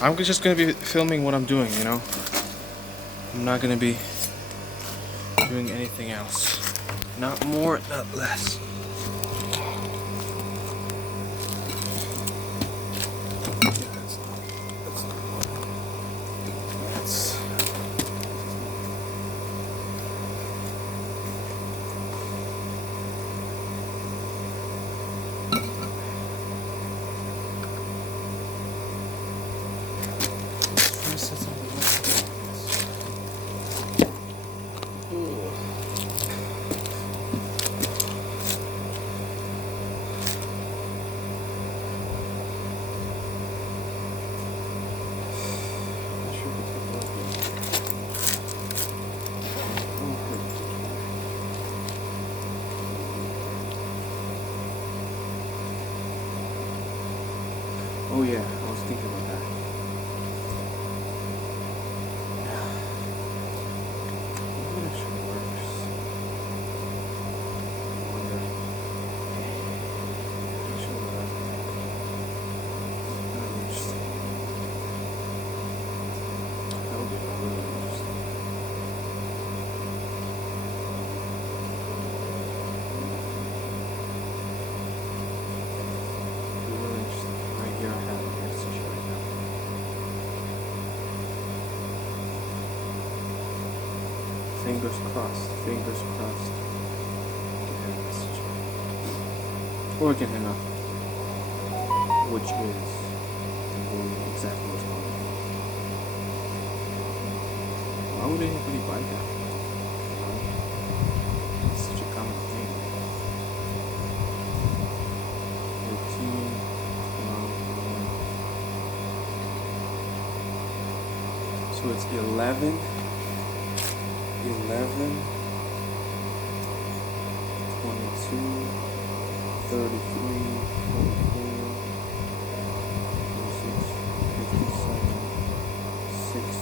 I'm just gonna be filming what I'm doing, you know? I'm not gonna be doing anything else. Not more, not less. Oh yeah, I was thinking about that. Yeah. Maybe that actually works. I wonder. Actually, that'll be interesting. That'll be really interesting. Really interesting. Right here I have a message right now. Fingers crossed. Fingers crossed. I can have a message. Or I can hang up. Which is exactly what's going on. Why would anybody buy that? You know? It's such a common thing. 13. So it's 11, 22, 33, 44, 46, 57, 69,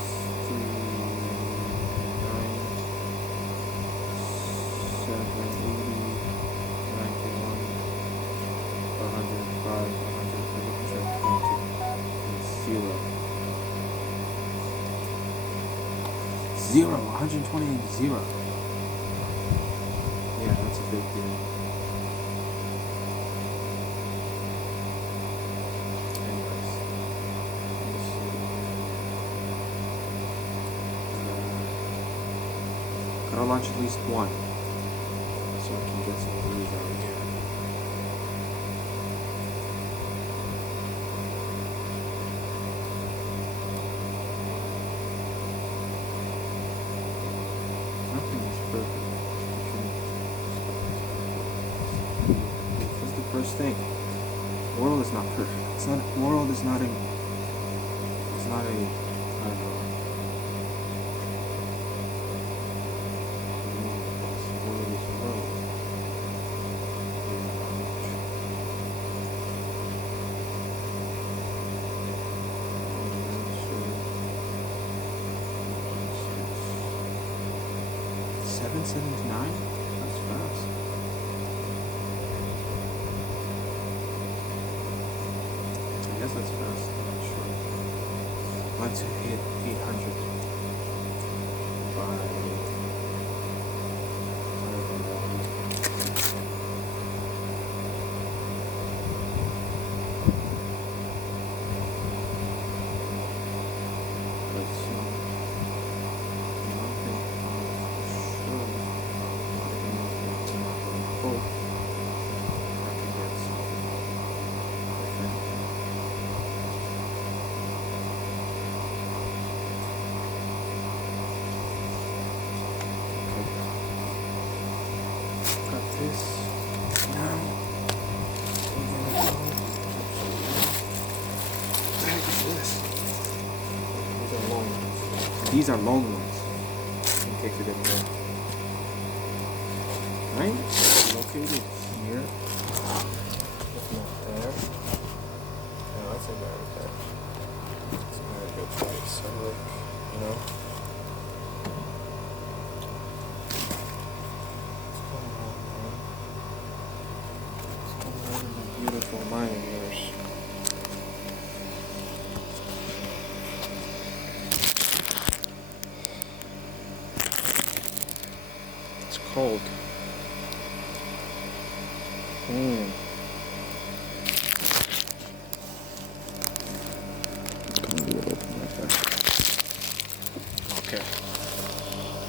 7, 80, 91, 105, 120, 0. 120 and 0. Yeah, that's a big deal. Anyways, let's see. Gotta launch at least one, so I can get some views out of here. Nothing is perfect. That's the first thing. The world is not perfect. It's not. The world is not a. It's not a. I don't know. The world is a world. Seven, 7 to 9? That's fast. I guess that's fast. I'm not sure. Let's hit 800 by. Let's see. Nothing sure. I don't know if it's not going to hold. I can get something. I think. Okay. Got this. Now we're gonna go. What the heck is this? These are long ones. These are long ones. In case you didn't know. Right? Located here. If not there. No, that's a very good. It's not a good place. So like, you know. What's going on, man? What's going on in the beautiful mind of yours? cold. Okay.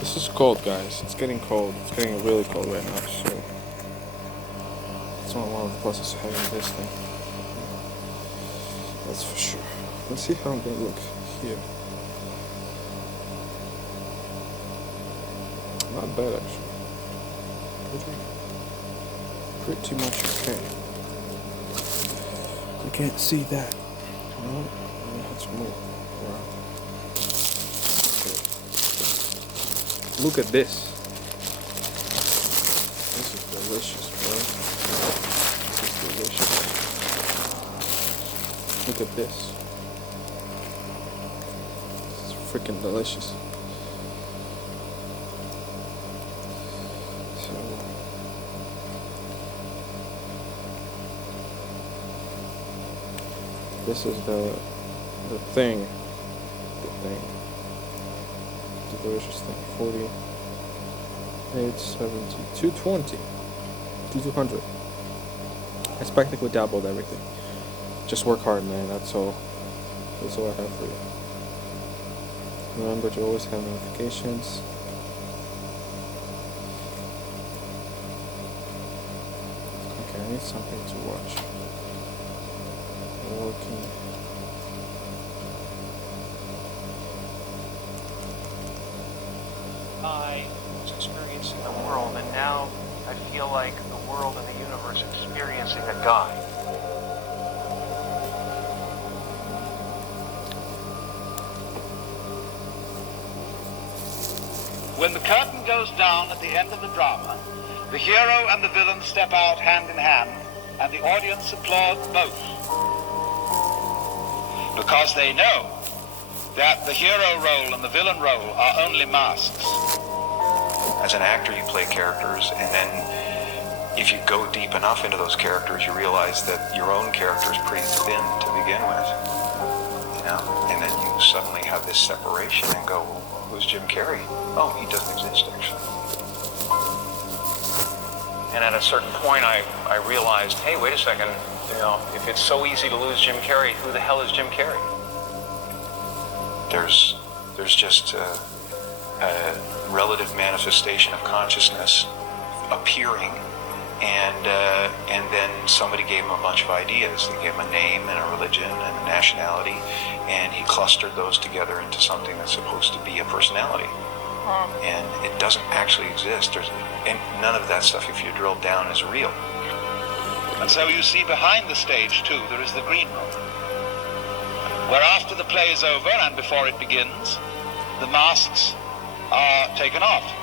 This is cold, guys. It's getting cold. It's getting really cold right now, so it's not one of the pluses of having this thing. That's for sure. Let's see how I'm gonna look here. Not bad, actually. Pretty much okay. You can't see that. No, let's move around. Okay. Look at this. This is delicious, bro. This is delicious. Look at this. It's freaking delicious. So this is the thing. The delicious thing. 48, 70, 220, 200. It's practically doubled everything. Just work hard, man. That's all. That's all I have for you. Remember to always have notifications. Okay, I need something to watch. Working. I was experiencing the world, and now I feel like the world and the universe experiencing a guy. When the curtain goes down at the end of the drama, the hero and the villain step out hand in hand, and the audience applaud both. Because they know that the hero role and the villain role are only masks. As an actor, you play characters, and then if you go deep enough into those characters, you realize that your own character is pretty thin to begin with. You know? And then you suddenly have this separation and go, who's Jim Carrey? Oh, he doesn't exist, actually. And at a certain point, I realized, hey, wait a second, you know, if it's so easy to lose Jim Carrey, who the hell is Jim Carrey? There's just a relative manifestation of consciousness appearing, and then somebody gave him a bunch of ideas. They gave him a name and a religion and a nationality, and he clustered those together into something that's supposed to be a personality. And it doesn't actually exist. And none of that stuff, if you drill down, is real. And so you see behind the stage, too, there is the green room, where after the play is over and before it begins, the masks are taken off.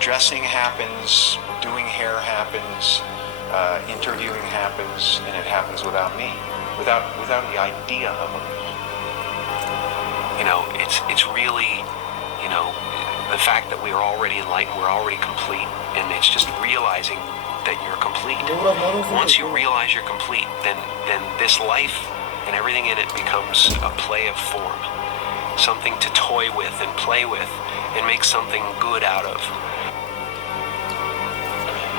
Dressing happens, doing hair happens, interviewing happens, and it happens without me, without the idea of it. You know, it's really, you know, the fact that we are already enlightened, we're already complete, and it's just realizing that you're complete. Once you realize you're complete, then this life and everything in it becomes a play of form, something to toy with and play with and make something good out of.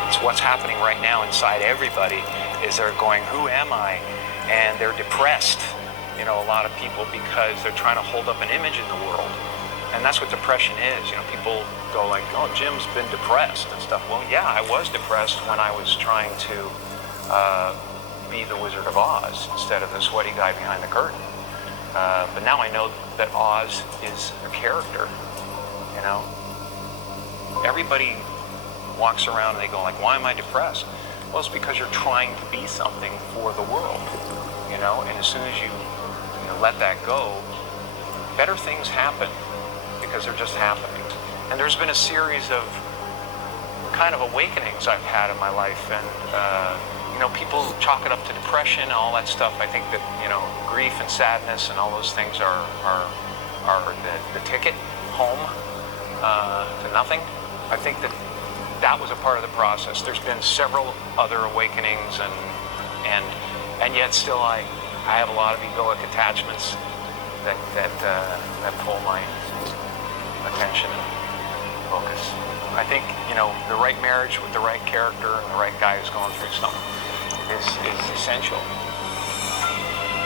It's what's happening right now inside everybody is they're going, who am I? And they're depressed, you know, a lot of people, because they're trying to hold up an image in the world. And that's what depression is. You know, people go like, oh, Jim's been depressed and stuff. Well, yeah, I was depressed when I was trying to be the Wizard of Oz instead of the sweaty guy behind the curtain. But now I know that Oz is a character, you know. Everybody walks around and they go like, why am I depressed? Well, it's because you're trying to be something for the world, you know. And as soon as you let that go, better things happen. Because they're just happening. And there's been a series of kind of awakenings I've had in my life, and you know, people chalk it up to depression and all that stuff. I think that, you know, grief and sadness and all those things are the ticket home to nothing. I think that was a part of the process. There's been several other awakenings, and yet still I have a lot of egoic attachments that pull my attention. focus. I think, the right marriage with the right character and the right guy who's going through something is essential.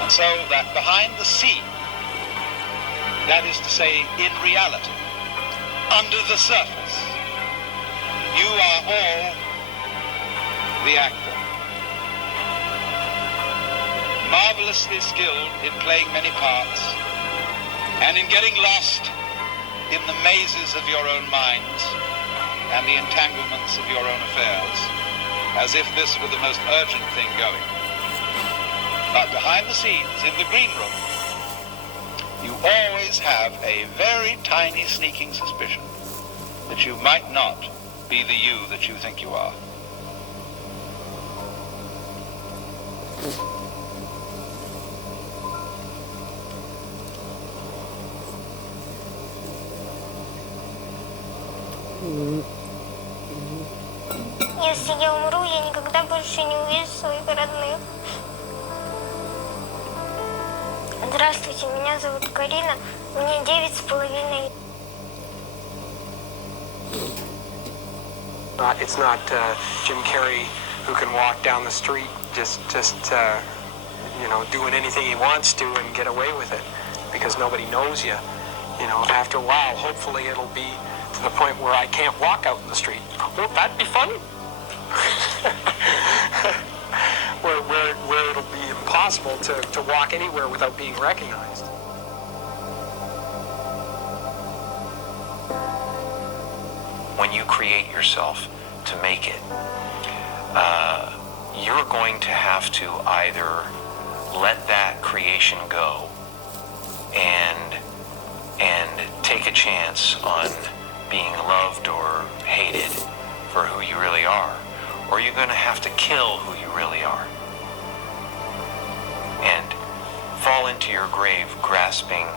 And so that behind the scene, that is to say, in reality, under the surface, you are all the actor. Marvelously skilled in playing many parts and in getting lost in the mazes of your own minds and the entanglements of your own affairs, as if this were the most urgent thing going. But behind the scenes, in the green room, you always have a very tiny sneaking suspicion that you might not be the you that you think you are. Если я умру, я никогда больше не увижу своих родных. Здравствуйте, меня зовут Карина, мне 9,5. It's not Jim Carrey who can walk down the street just doing anything he wants to and get away with it because nobody knows you. After a while, hopefully it'll be to the point where I can't walk out in the street. Won't that be fun? where it'll be impossible to walk anywhere without being recognized. When you create yourself to make it, you're going to have to either let that creation go and take a chance on being loved or hated for who you really are, or you're going to have to kill who you really are and fall into your grave grasping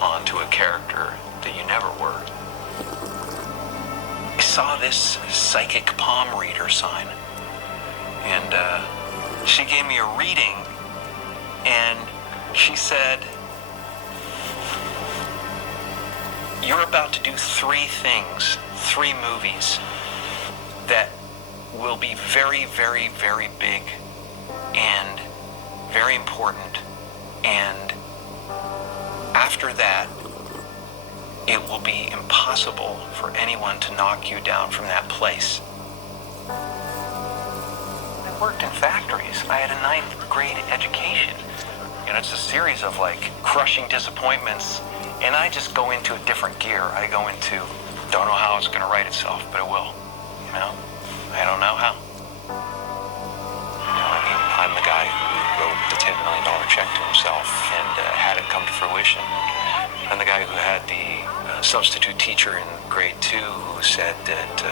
onto a character that you never were. I saw this psychic palm reader sign, and she gave me a reading, and she said, you're about to do 3 things, 3 movies that will be very, very, very big and very important, and after that, it will be impossible for anyone to knock you down from that place. I worked in factories. I had a 9th grade education. It's a series of crushing disappointments, and I just go into a different gear. I go into, don't know how it's going to write itself, but it will. I don't know how. I'm the guy who wrote the $10 million check to himself and had it come to fruition. I'm the guy who had the substitute teacher in grade 2 who said that,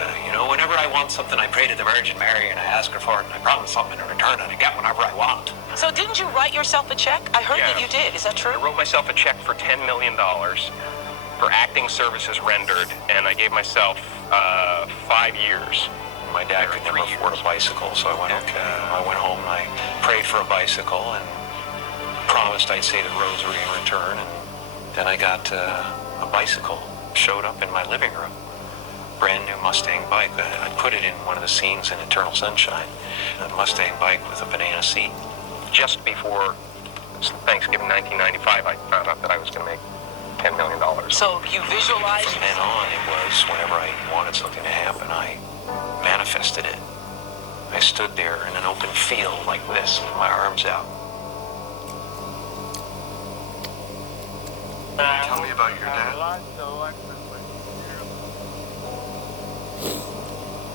whenever I want something, I pray to the Virgin Mary and I ask her for it and I promise something in return and I get whenever I want. So didn't you write yourself a check? I heard that you did. Is that true? I wrote myself a check for $10 million for acting services rendered, and I gave myself 5 years. My dad could never afford a bicycle, so I went home and I prayed for a bicycle and promised I'd say the rosary in return, and then I got a bicycle. Showed up in my living room. Brand new Mustang bike. I put it in one of the scenes in Eternal Sunshine. A Mustang bike with a banana seat. Just before Thanksgiving 1995, I found out that I was going to make $10 million. So you visualized? From then on, it was whenever I wanted something to happen, I manifested it. I stood there in an open field like this with my arms out. Tell me about your dad.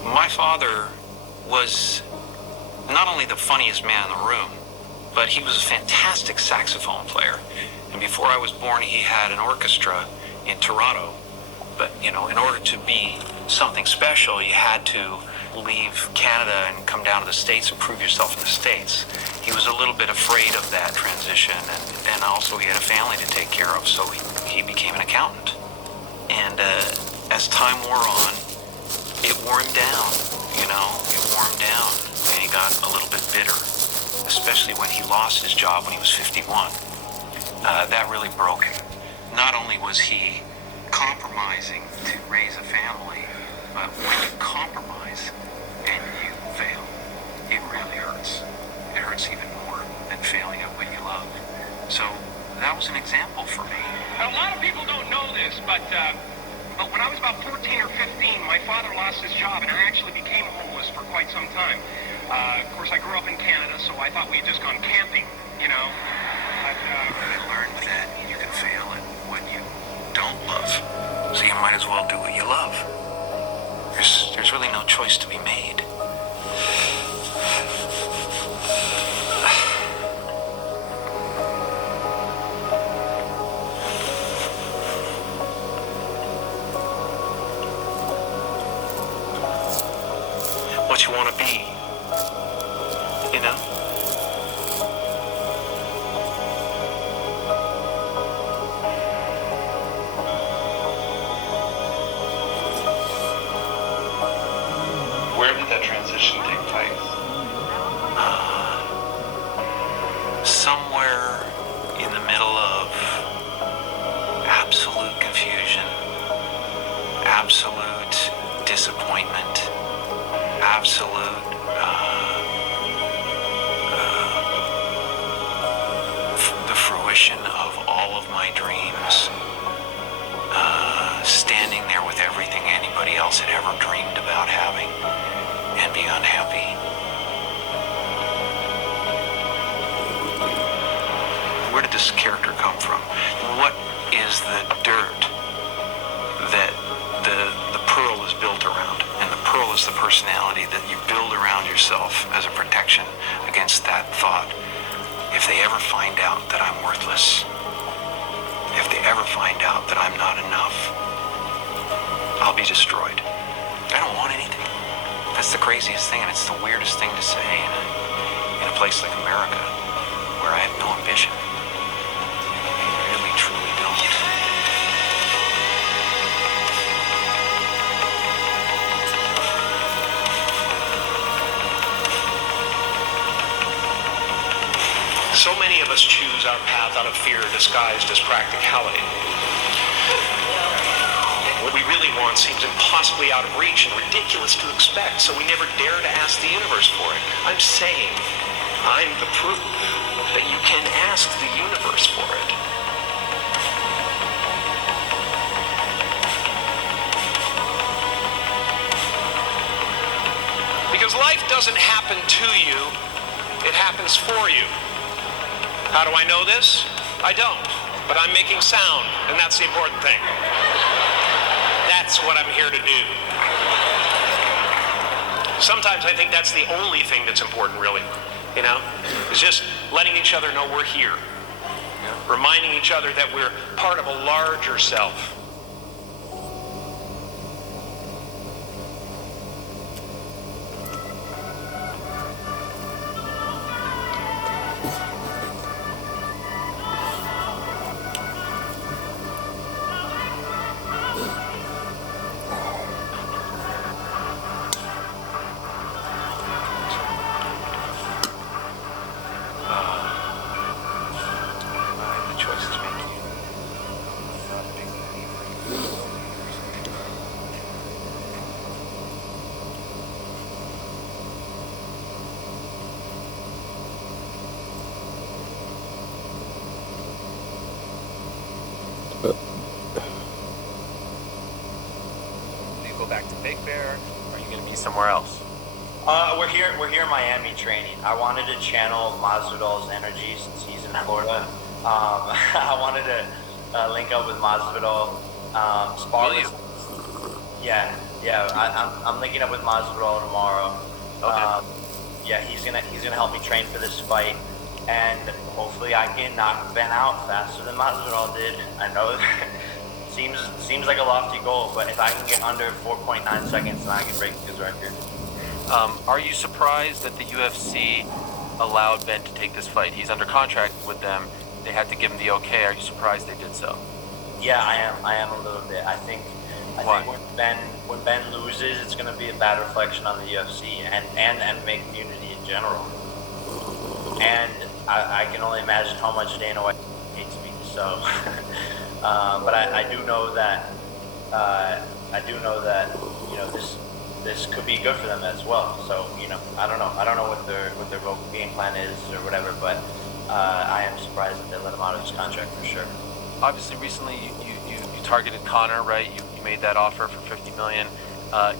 My father was not only the funniest man in the room, but he was a fantastic saxophone player. And before I was born, he had an orchestra in Toronto. But, in order to be something special, you had to leave Canada and come down to the States and prove yourself in the States. He was a little bit afraid of that transition, and also he had a family to take care of, so he became an accountant. And as time wore on, it wore him down, it wore him down, and he got a little bit bitter, especially when he lost his job when he was 51. That really broke him. Not only was he compromising to raise a family, but when you compromise and you fail, it really hurts. It hurts even more than failing at what you love. So that was an example for me. A lot of people don't know this, but when I was about 14 or 15, my father lost his job, and I actually became homeless for quite some time. Of course, I grew up in Canada, so I thought we had just gone camping, you know. But I learned that you can fail at what you don't love, so you might as well do what you love. There's really no choice to be made. What you want to be, you know? Where did that transition take place? Somewhere in the middle of absolute confusion, absolute disappointment, absolute the fruition of all of my dreams, standing there with everything anybody else had ever dreamed about having, and being unhappy. Where did this character come from? What is the dirt that the pearl is built around? And the pearl is the personality that you build around yourself as a protection against that thought. If they ever find out that I'm worthless, if they ever find out that I'm not enough, I'll be destroyed. I don't want anything. That's the craziest thing, and it's the weirdest thing to say in a place like America, where I have no ambition. I really, truly don't. So many of us choose our path out of fear disguised as practicality. What we really want seems impossibly out of reach and ridiculous to expect, so we never dare to ask the universe for it. I'm saying I'm the proof that you can ask the universe for it. Because life doesn't happen to you, it happens for you. How do I know this? I don't, but I'm making sound, and that's the important thing. That's what I'm here to do. Sometimes I think that's the only thing that's important, really. You know? It's just letting each other know we're here. Reminding each other that we're part of a larger self. Somewhere else? We're here in Miami training. I wanted to channel Masvidal's energy since he's in Florida. I wanted to link up with Masvidal. Spar with, yeah. I'm linking up with Masvidal tomorrow. Okay. Yeah, he's gonna help me train for this fight, and hopefully I can knock Ben out faster than Masvidal did. I know seems like a lofty goal, but if I can get under 4.9 seconds, then I can break his record. Are you surprised that the UFC allowed Ben to take this fight? He's under contract with them. They had to give him the okay. Are you surprised they did so? Yeah, I am a little bit. I think when Ben loses, it's going to be a bad reflection on the UFC and MMA community in general. And I can only imagine how much Dana White hates me. So, but I do know that I do know that this could be good for them as well. So I don't know what their game plan is or whatever, but I am surprised that they let him out of his contract for sure. Obviously, recently you targeted Conor, right? You made that offer for $50 million.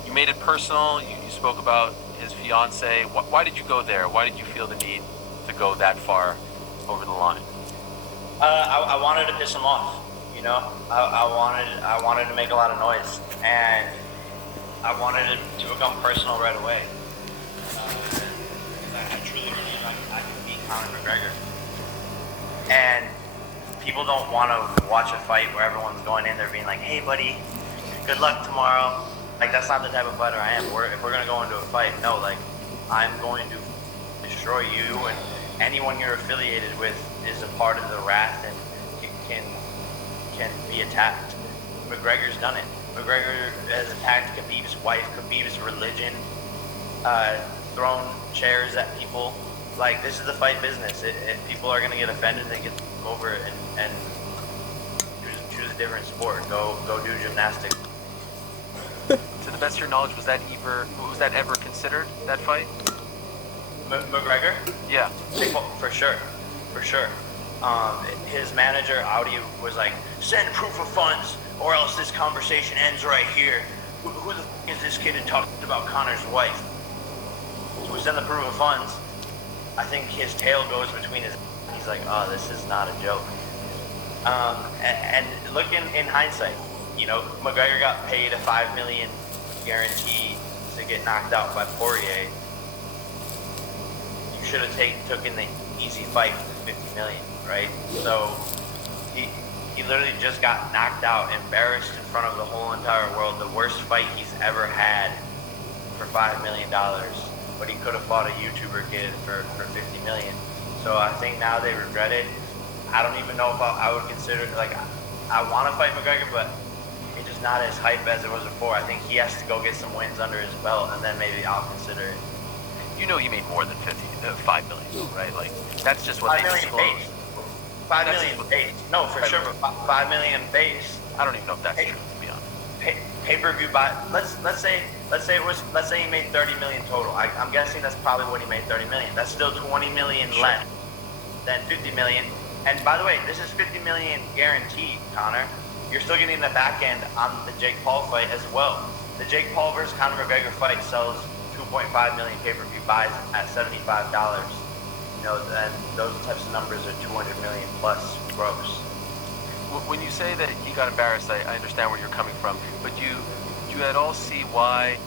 You made it personal. You spoke about his fiance. Why did you go there? Why did you feel the need to go that far over the line? I wanted to piss him off. I wanted to make a lot of noise, and I wanted it to become personal right away. I truly believe I can beat Conor McGregor. And people don't want to watch a fight where everyone's going in there being like, "Hey, buddy, good luck tomorrow." Like, that's not the type of fighter I am. If we're going to go into a fight, no, like, I'm going to destroy you, and anyone you're affiliated with is a part of the wrath and can be attacked. McGregor's done it. McGregor has attacked Khabib's wife, Khabib's religion, thrown chairs at people. Like, this is the fight business. If people are going to get offended, they get over it and choose a different sport. Go do gymnastics. To the best of your knowledge, was that ever considered, that fight? McGregor? Yeah. For sure. His manager, Audi, was like, "Send proof of funds, or else this conversation ends right here. Who the f*** is this kid who talked about Conor's wife?" So we send the proof of funds. I think his tail goes between his... He's like, "Oh, this is not a joke." And look in hindsight, McGregor got paid a $5 million guarantee to get knocked out by Poirier. You should have taken the easy fight for $50 million, right? So he literally just got knocked out, embarrassed in front of the whole entire world, the worst fight he's ever had for $5 million. But he could have fought a YouTuber kid for $50 million. So I think now they regret it. I don't even know if I would consider, like, I want to fight McGregor, but it's just not as hype as it was before. I think he has to go get some wins under his belt, and then maybe I'll consider it. You know he made more than $5 million, right? Like, that's just what they disclosed. $5 million base. No, for sure, but $5 million base. I don't even know if that's true, to be honest. Pay-per-view buy. Let's say he made $30 million total. I'm guessing that's probably what he made, $30 million. That's still $20 million less than $50 million. And by the way, this is $50 million guaranteed, Conor. You're still getting the back end on the Jake Paul fight as well. The Jake Paul versus Conor McGregor fight sells 2.5 million pay-per-view buys at $75. And those types of numbers are 200 million plus gross. When you say that he got embarrassed, I understand where you're coming from, but you at all see why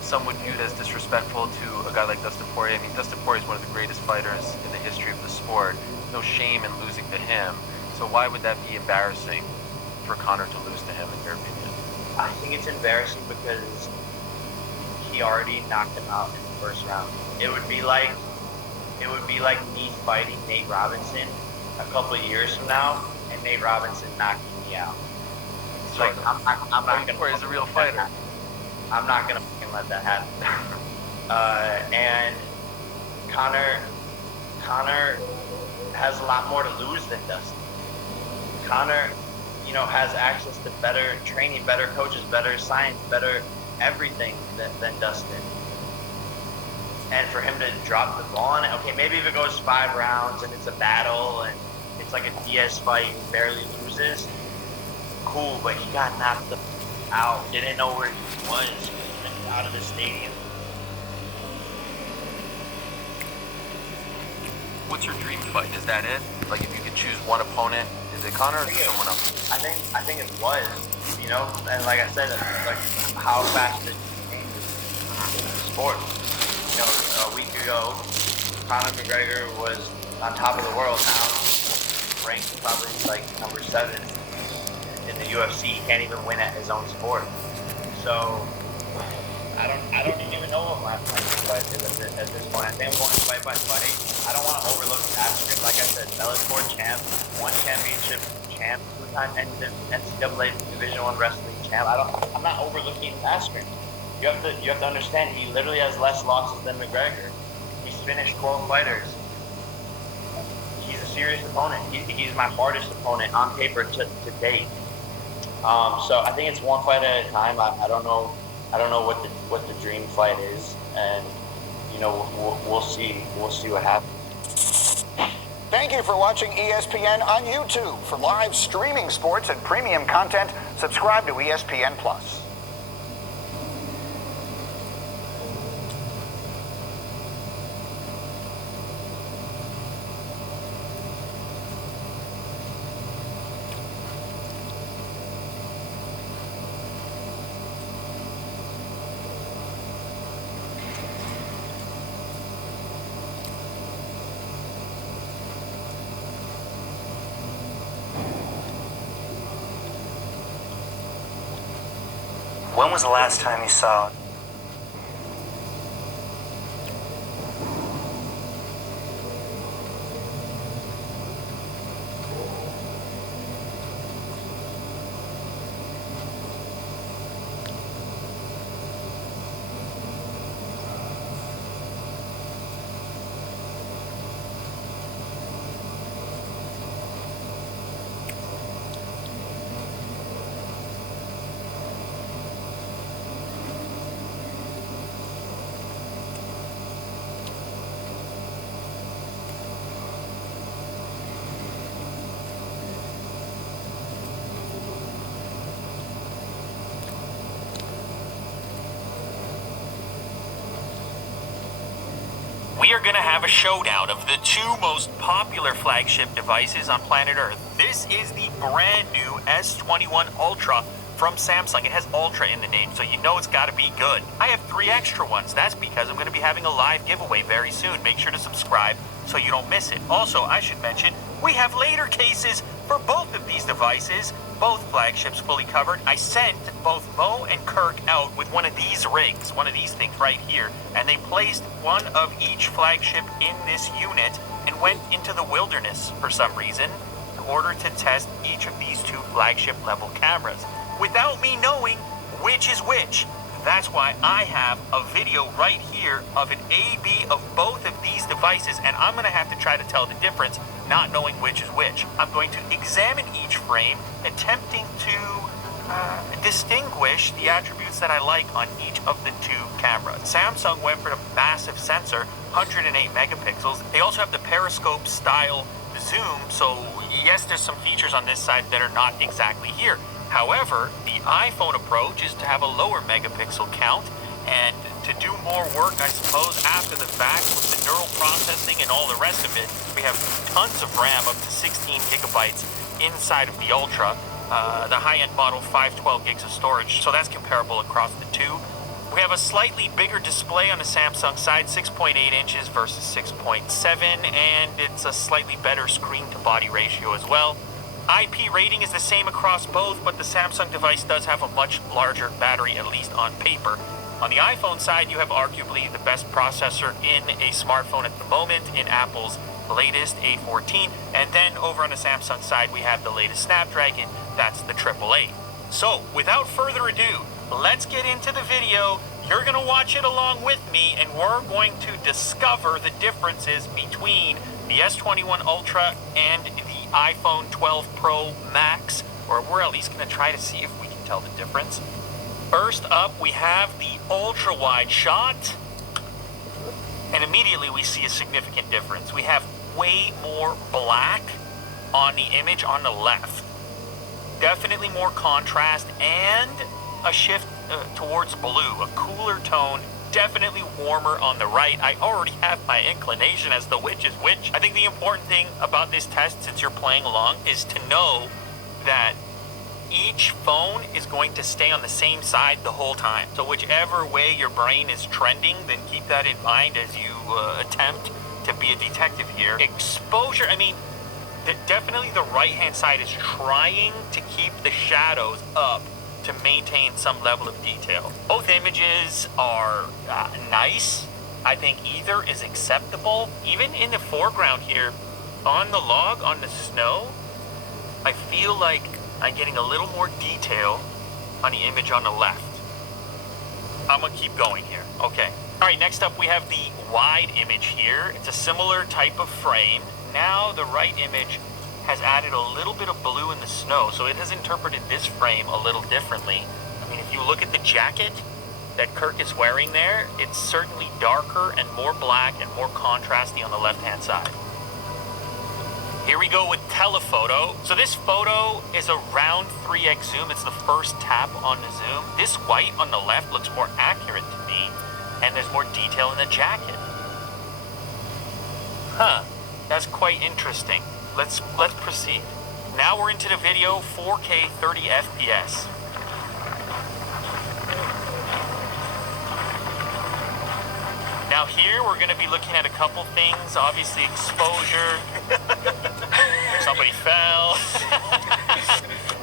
some would view it as disrespectful to a guy like Dustin Poirier? I mean, Dustin Poirier is one of the greatest fighters in the history of the sport. No shame in losing to him. So why would that be embarrassing for Conor to lose to him, in your opinion? I think it's embarrassing because he already knocked him out in the first round. It would be like me fighting Nate Robinson a couple of years from now, and Nate Robinson knocking me out. It's like, I'm not gonna. Poirier's a real fighter. I'm not gonna fucking let that happen. And Conor has a lot more to lose than Dustin. Conor, has access to better training, better coaches, better science, better everything than Dustin. And for him to drop the ball on it, okay, maybe if it goes 5 rounds and it's a battle and it's like a Diaz fight and barely loses, cool, but he got knocked out. Didn't know where he was out of the stadium. What's your dream fight? Is that it? Like, if you could choose one opponent, is it Conor or is it someone else? I think it was, and like I said, like how fast it changed the sport. A week ago, Conor McGregor was on top of the world. Now, ranked probably like number 7 in the UFC. He can't even win at his own sport. So I don't even know what my fight is at this point. I think I'm going fight by fight. I don't want to overlook Askren. Like I said, Bellator champ, 1 championship champ, 2-time NCAA Division I wrestling champ. I'm not overlooking Askren. You have to understand, he literally has less losses than McGregor. He's finished 12 fighters. He's a serious opponent. He's my hardest opponent on paper to date. So I think it's one fight at a time. I don't know what the dream fight is, and we'll see what happens. Thank you for watching ESPN on YouTube. For live streaming sports and premium content, subscribe to ESPN Plus. When was the last time you saw it? We are going to have a showdown of the two most popular flagship devices on planet Earth. This is the brand new S21 Ultra from Samsung. It has Ultra in the name, so you know it's got to be good. I have 3 extra ones. That's because I'm going to be having a live giveaway very soon. Make sure to subscribe so you don't miss it. Also, I should mention, we have later cases for both of these devices, both flagships fully covered. I sent both Mo and Kirk out with one of these rigs, one of these things right here, and they placed one of each flagship in this unit and went into the wilderness for some reason in order to test each of these 2 flagship level cameras without me knowing which is which. That's why I have a video right here of an A/B of both of these devices, and I'm going to have to try to tell the difference, not knowing which is which. I'm going to examine each frame, attempting to distinguish the attributes that I like on each of the 2 cameras. Samsung went for the massive sensor, 108 megapixels. They also have the periscope style zoom, so yes, there's some features on this side that are not exactly here. However, the iPhone approach is to have a lower megapixel count and to do more work, I suppose, after the fact with the neural processing and all the rest of it. We have tons of RAM, up to 16 gigabytes inside of the Ultra. The high-end model, 512 gigs of storage, so that's comparable across the 2. We have a slightly bigger display on the Samsung side, 6.8 inches versus 6.7, and it's a slightly better screen-to-body ratio as well. IP rating is the same across both, but the Samsung device does have a much larger battery, at least on paper. On the iPhone side, you have arguably the best processor in a smartphone at the moment in Apple's latest A14. And then over on the Samsung side, we have the latest Snapdragon. That's the 888. So, without further ado, let's get into the video. You're going to watch it along with me, and we're going to discover the differences between the S21 Ultra and the iPhone 12 Pro Max, or we're at least going to try to see if we can tell the difference. First up, we have the ultra-wide shot, and immediately we see a significant difference. We have way more black on the image on the left. Definitely more contrast and a shift towards blue, a cooler tone, definitely warmer on the right. I already have my inclination as to which is which. I think the important thing about this test, since you're playing along, is to know that each phone is going to stay on the same side the whole time. So whichever way your brain is trending, then keep that in mind as you attempt to be a detective here. Exposure, I mean, definitely the right-hand side is trying to keep the shadows up to maintain some level of detail. Both images are nice. I think either is acceptable. Even in the foreground here, on the log, on the snow, I feel like I'm getting a little more detail on the image on the left. I'm gonna keep going here. Okay. All right, next up we have the wide image here. It's a similar type of frame. Now the right image has added a little bit of blue in the snow, so it has interpreted this frame a little differently. I mean, if you look at the jacket that Kirk is wearing there, it's certainly darker and more black and more contrasty on the left-hand side. Here we go with telephoto. So this photo is a round 3x zoom. It's the first tap on the zoom. This white on the left looks more accurate to me, and there's more detail in the jacket. Huh, that's quite interesting. Let's proceed. Now we're into the video, 4K 30 FPS. Now here we're going to be looking at a couple things. Obviously exposure. Somebody fell.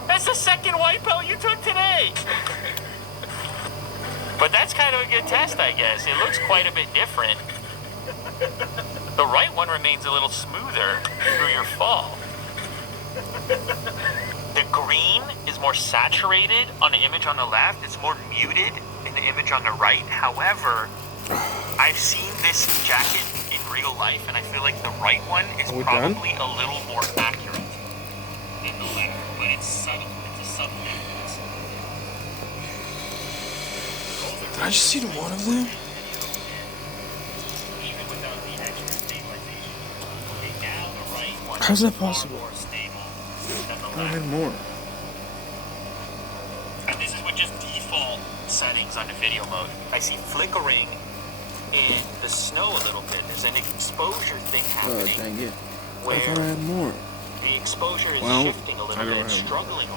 That's the second wipeout you took today. But that's kind of a good test, I guess. It looks quite a bit different. The right one remains a little smoother through your fall. The green is more saturated on the image on the left. It's more muted in the image on the right. However, I've seen this jacket in real life, and I feel like the right one is probably a little more accurate than the left, but it's subtle. It's a subtle difference. Did I just see one of them? Even without the extra stabilization. Okay, now the right one How's that is far possible? more stable than the I left. had more. And this is with just default settings on the video mode. I see flickering in the snow a little bit. There's an exposure thing happening. Oh, dang it. I Where thought I had more. the exposure is Well, shifting a little I don't bit, have struggling a